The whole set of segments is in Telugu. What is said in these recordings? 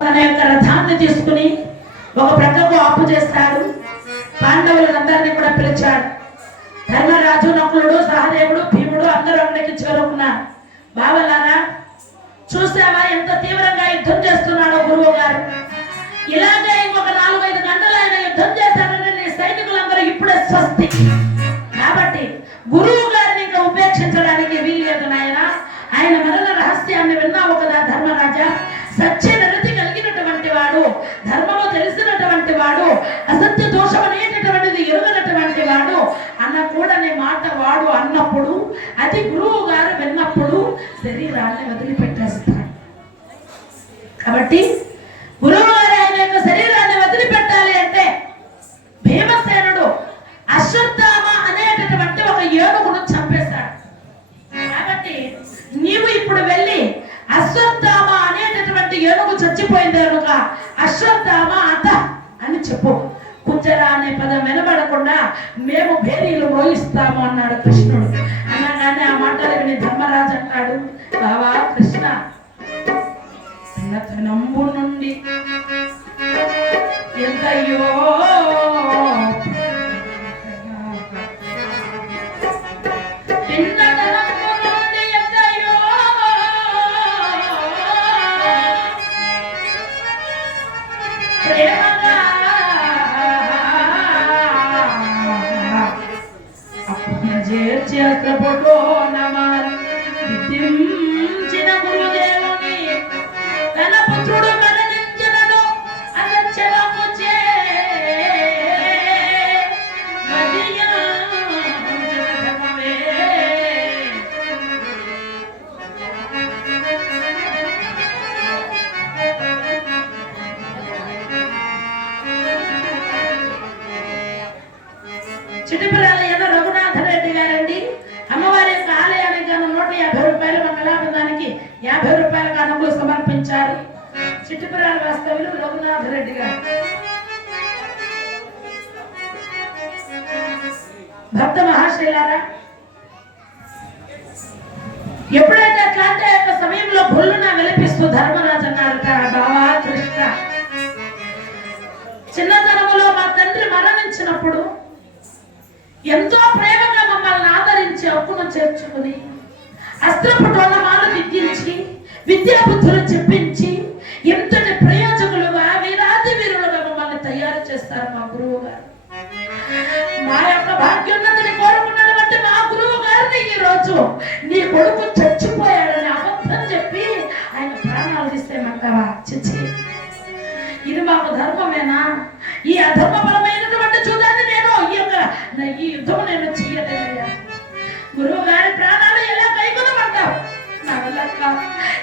తన యొక్క రథాన్ని తీసుకుని ఒక ప్రక్కకు అప్పు చేస్తాడు. పాండవులందరినీ కూడా పిలిచాడు. ధర్మరాజు నకులుడు సహదేవుడు భీముడు అందరూ అక్కడికి చేరుకున్నారు. బావలారా చూసావా ఎంత తీవ్రంగా యుద్ధం చేస్తున్నాడో గురువు గారు? ఇలాగే ఇంకొక నాలుగైదు గంటలు ఆయన యుద్ధం చేశారంటే నీ సైనికులందరూ ఇప్పుడే స్వస్తి. కాబట్టి గురువు గారిని ఇంకా ఉపేక్షించడానికి వీల్లేదు నాయన. ఆయన మరణ రహస్యాన్ని విన్నావు కదా ధర్మరాజా? సత్య దోషం అనేటటువంటిది ఎరుగనటువంటి వాడు అన్న కూడని మాట వాడు అన్నప్పుడు అది గురువు గారు విన్నప్పుడు శరీరాన్ని వదిలిపెట్టేస్తాడు. కాబట్టి గురువు గారు ఆయన యొక్క శరీరాన్ని వదిలిపెట్టాలి అంటే భీమసేనుడు అశ్వత్థామ అనేటటువంటి ఒక ఏనుగును చంపేశాడు. కాబట్టి నీవు ఇప్పుడు వెళ్ళి అశ్వత్థామ అనేటటువంటి ఏనుగు చచ్చిపోయింది కనుక అశ్వత్థామ అత అని చెప్పు. కుజర అనే పదం వినబడకుండా మేము భేరీలు మోయిస్తాము అన్నాడు కృష్ణుడు. చిటిపిరాల ఎన్న రఘునాథ రెడ్డి గారండి. అమ్మవారి యొక్క ఆలయానికి గాను నూట యాభై రూపాయలు మంగళాబంధానికి యాభై రూపాయల కానుకలు సమర్పించారు. చిట్టిపురాల వాస్తవ్యులు రఘునాథ రెడ్డి గారు. భక్త మహాశైలారా ఎప్పుడైతే అట్లాంటి యొక్క సమయంలో భుల్లున విలపిస్తూ ధర్మరాజు అన్నారట బావా కృష్ణ చిన్నతనములో మా తండ్రి మరణించినప్పుడు ఎంతో ప్రేమగా మమ్మల్ని ఆదరించి హక్కును చేర్చుకుని అస్త్రపుటోల మాల విద్యించి విద్యా బుద్ధులు చెప్పించి ఎంతటి ప్రేమ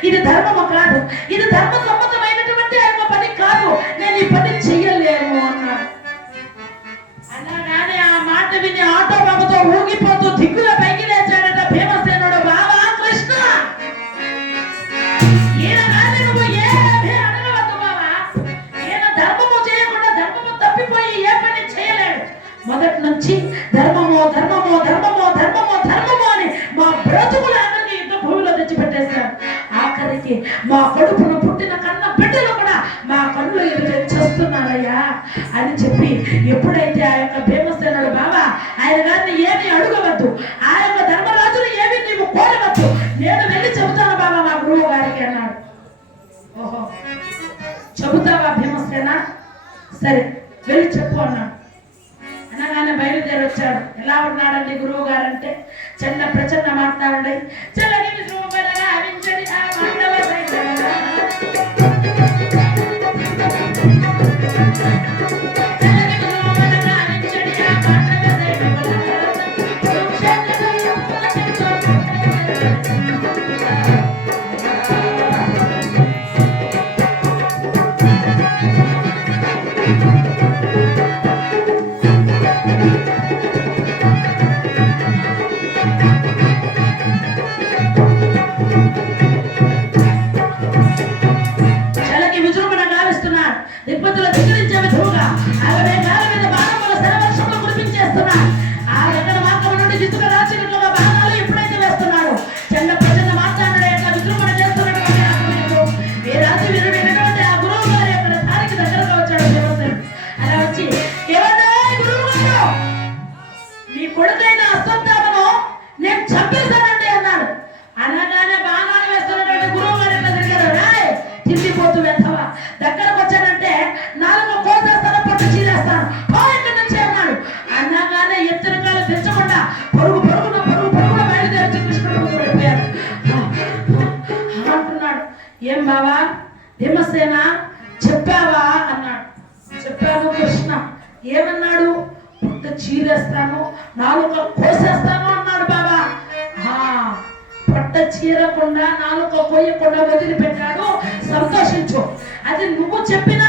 ఇది ధర్మము కాదు. ఇది ధర్మ సమ్మతమైనటువంటి ఆయన పని కాదు. నేను ఈ పని చెయ్యలేము అన్నాడు. అనగానే ఆ మాట విని ఆటో బాబుతో ఊగిపోతూ దిక్కుల పైకి లేచాడట భీమసేనుడు. బాబా కృష్ణ! ఈయన కాదు నువ్వు ఏమీ అడగవద్దు బావా. ఈయన ధర్మము చేయకుండా ధర్మము తప్పిపోయి ఏ పని చేయలేడు. మొదటి నుంచి ధర్మము ధర్మము ధర్మము మా కొడుకును పుట్టిన కన్న బిడ్డలు కూడా మా కళ్ళు ఎదురు చేస్తున్నారయ్యా అని చెప్పి ఎప్పుడైతే ఆ యొక్క భీమసేనుడు బాబా ఆయన గారిని ఏమీ అడగవద్దు ఆ యొక్క ధర్మరాజును ఏమీ నీవు కోరవద్దు నేను వెళ్ళి చెబుతాను బాబా మా గురువు గారికి అన్నాడు. ఓహో చెబుతావా భీమసేన? సరే వెళ్ళి చెప్పు అన్నాడు. అనగానే బయలుదేరి వచ్చాడు. ఎలా ఉన్నాడండి గురువు గారు అంటే చిన్న ప్రచన్న మాట్లాడండి. చల్లని విశ్రమపడగా వించడి ఆ మాండవ సైన్యమా. ఏం బావా? భీమసేన చెప్పావా అన్నాడు. చెప్పాను కృష్ణ. ఏమన్నాడు? పుట్ట చీరేస్తాను నాలుక కోసేస్తాను అన్నాడు బాబా ఆ, పొట్ట చీరకుండా నాలుక కోయకుండా వదిలిపెట్టాడు. సంతోషించు. అది నువ్వు చెప్పినా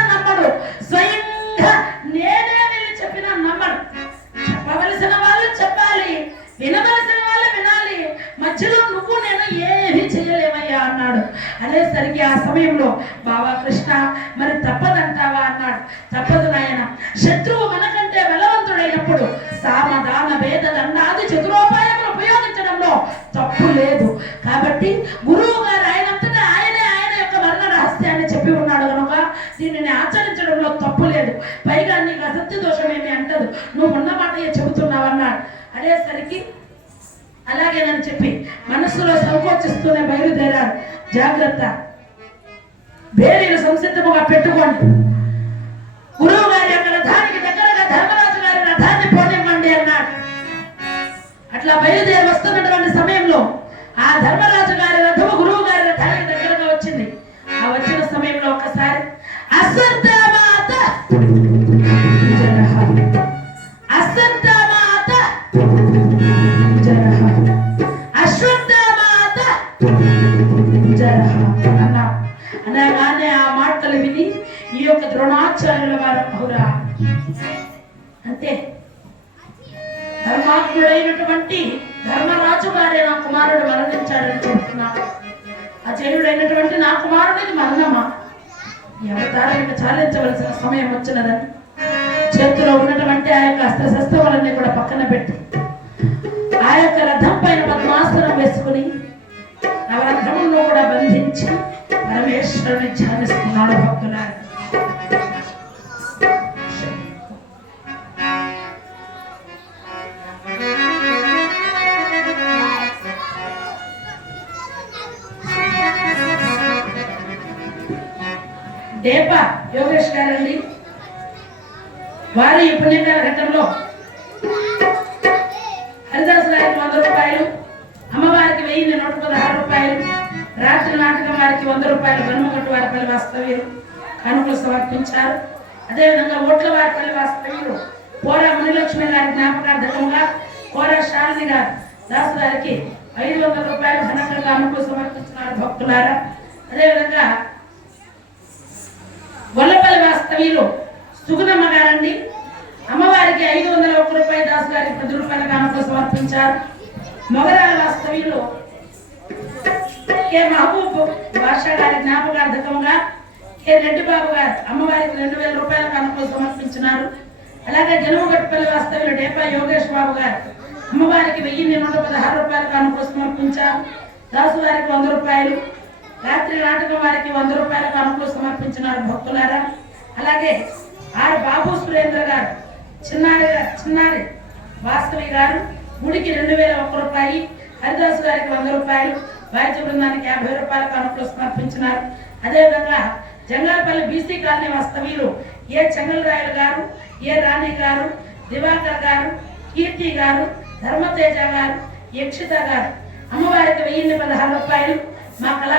సమయంలో బాబా కృష్ణ మరి తప్పదంటావా? అన్నాడు. తప్పదు నాయన. శత్రువు మనకంటే బలవంతుడైనప్పుడు సామధాన భేద దండాది చతురోపాయములు ఉపయోగించడంలో తప్పు లేదు. కాబట్టి గురువు గారు ఆయనంతటా ఆయనే ఆయన యొక్క వర్ణ రహస్యాన్ని చెప్పి ఉన్నాడు కనుక దీనిని ఆచరించడంలో తప్పు లేదు. పైగా నీకు అసత్య దోషం ఏమి అంటదు. నువ్వు ఉన్న మాటయే చెబుతున్నావు అన్నాడు. అదేసరికి అలాగేనని చెప్పి మనస్సులో సంకోచిస్తూనే బయలుదేరారు జాగ్రత్త. వేరేను సంసిద్ధముగా పెట్టుకోండి. గురువు గారి యొక్క రథానికి దగ్గరగా ధర్మరాజు గారి రథాన్ని పోనివ్వండి అన్నాడు. అట్లా బయలుదేరి వస్తున్నటువంటి సమయంలో ఆ ధర్మరాజు ఆచార్యుల వారు అవురా అంతే. ధర్మాత్ముడైనటువంటి ధర్మరాజు గారే నా కుమారుడు మరణించాడని చెబుతున్నాడు అజయుడైనటువంటి నా కుమారుడికి మరణమా? ఈ అవతారానికి చాలించవలసిన సమయం వచ్చినదని చేతిలో ఉన్నటువంటి ఆ యొక్క అస్త్రశస్త్రములన్నీ కూడా పక్కన పెట్టి ఆ యొక్క రథం పైన పద్మాసనం వేసుకుని నవరథములను కూడా బంధించి పరమేశ్వరుని ధ్యానిస్తున్నాడు భక్తులారా. దేప యోగేష్ గారండి. వారి ఈ పుణ్యకాల ఘట్టంలో హరిదాస్ గారికి వంద రూపాయలు అమ్మవారికి వెయ్యి నూట పదహారు రూపాయలు రాత్రి నాటకం వారికి వంద రూపాయలు బన్మగట్టు వారిపల్లి వాస్తవ్యులు కానుకలు సమర్పించారు. అదేవిధంగా ఓట్ల వారిపల్లి వాస్తవ్యులు కోరా మునిలక్ష్మి గారి జ్ఞాపకార్థకంగా కోరా శాలిని గారు దాసు గారికి ఐదు వందల రూపాయలు ఘనంగా అనుకూల సమర్పించినారు భక్తులారా. అదేవిధంగా గొల్లపల్లి వాస్తవ్యులు సుగుణమ్మ గారండి. అమ్మవారికి ఐదు వందల ఒక్క రూపాయి దాస్ గారికి పది రూపాయల కానుక సమర్పించారు. మొగరాల వాస్తవ్యులు కే మహబూబ్ భాషా గారి జ్ఞాపకార్థకంగా కే రెడ్డి బాబు గారు అమ్మవారికి రెండు వేల రూపాయల కానుకలు సమర్పించినారు. అలాగే జనమగట్టుపల్లి వాస్తవ్యులు డేపా యోగేష్ బాబు గారు అమ్మవారికి వెయ్యి నూట పదహారు రూపాయల కానుకలు సమర్పించారు. దాసు గారికి వంద రూపాయలు. రాత్రి నాటక వారికి వంద రూపాయల కనుకలు సమర్పించినారు భక్తులారా. అలాగే ఆర్ బాబు సురేంద్ర గారు చిన్నారి చిన్నారి వాస్తవి గారు గుడికి రెండు వేల ఒక్క రూపాయి హరిదాస్ గారికి వంద రూపాయలు వాయిద్య బృందానికి యాభై రూపాయల కనుకలు సమర్పించినారు. అదేవిధంగా జంగాలపల్లి బీసీ కాలనీ వాస్తవీలు ఏ చెంగలరాయలు గారు ఏ రాణి గారు దివాకర్ గారు కీర్తి గారు ధర్మతేజ గారు యక్షిత గారు. అమ్మవారికి వెయ్యి పదహారు రూపాయలు మా కళా